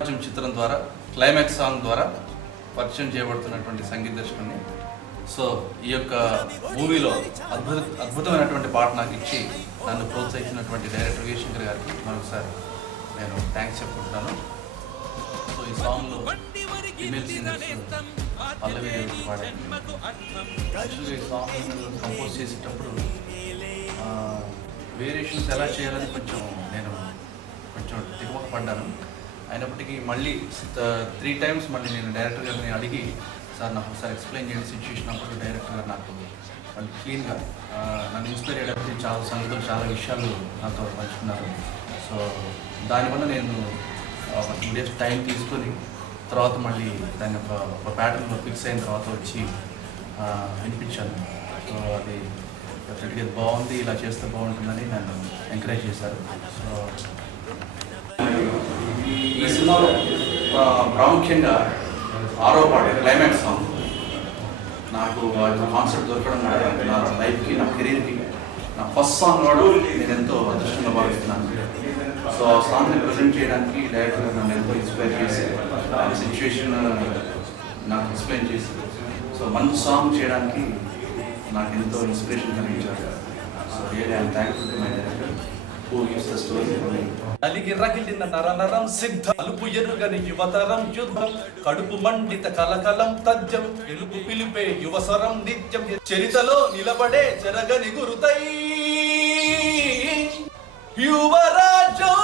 చిత్రం ద్వారా climax song ద్వారా పరిచయం చేయబడుతున్నటువంటి సంగీత దర్శకుడిని. సో ఈ యొక్క మూవీలో అద్భుతమైనటువంటి పాట నాకు ఇచ్చి నన్ను ప్రోత్సహించినటువంటి డైరెక్టర్ విశంకర్ గారికి మరొకసారి నేను థ్యాంక్స్ చెప్పుకుంటున్నాను. సో ఈ సాంగ్లో ఫీమేల్ సింగర్స్ పల్లవి పాడారు. యాక్చువల్గా ఈ సాంగ్ కంపోజ్ చేసేటప్పుడు వేరియేషన్స్ ఎలా చేయాలని నేను కొంచెం తిరుగుక పడ్డాను. అయినప్పటికీ మళ్ళీ 3 times మళ్ళీ నేను డైరెక్టర్ గారిని అడిగి, సార్ నాకు ఒకసారి ఎక్స్ప్లెయిన్ చేయండి సిచ్యువేషన్ అప్పుడు డైరెక్టర్ గారు నాకు వాళ్ళు క్లీన్గా నన్ను ఇన్స్పైర్ అయ్యేటప్పుడు చాలా సంగీతం చాలా విషయాలు నాతో పంచుకున్నారు. సో దానివల్ల నేను ఒక 2 days టైం తీసుకొని తర్వాత మళ్ళీ దాన్ని ఒక ప్యాటర్న్లో ఫిక్స్ అయిన తర్వాత వచ్చి వినిపించాను. సో అది డెఫినెట్గా బాగుంది, ఇలా చేస్తే బాగుంటుందని నన్ను ఎంకరేజ్ చేశారు. సో ఈ సినిమాలో ప్రాముఖ్యంగా 6వ పాట క్లైమాక్స్ సాంగ్ నాకు కాన్సెప్ట్ దొరకడం నా లైఫ్కి నా కెరీర్కి నా ఫస్ట్ సాంగ్ కూడా నేను ఎంతో అదృష్టంగా భావిస్తున్నాను. సో ఆ సాంగ్ని ప్రజెంట్ చేయడానికి డైరెక్టర్ నన్ను ఎంతో ఇన్స్పైర్ చేసి సిచ్యువేషన్ నాకు ఎక్స్ప్లెయిన్ చేసి సో మంచి సాంగ్ చేయడానికి నాకు ఎంతో ఇన్స్పిరేషన్ కలిగించారు. So really I'm thankful to my director who gives the story for me. అలిగి రగిలిన నరనరం సిద్ధ అలుపు ఎరుగని యువతరం యుద్ధం కడుపు మండిత కలకలం తజ్జం ఎలుపు పిలిపే యువసరం నిత్యం చరితలో నిలబడే చెరగని గురుతై యువరాజం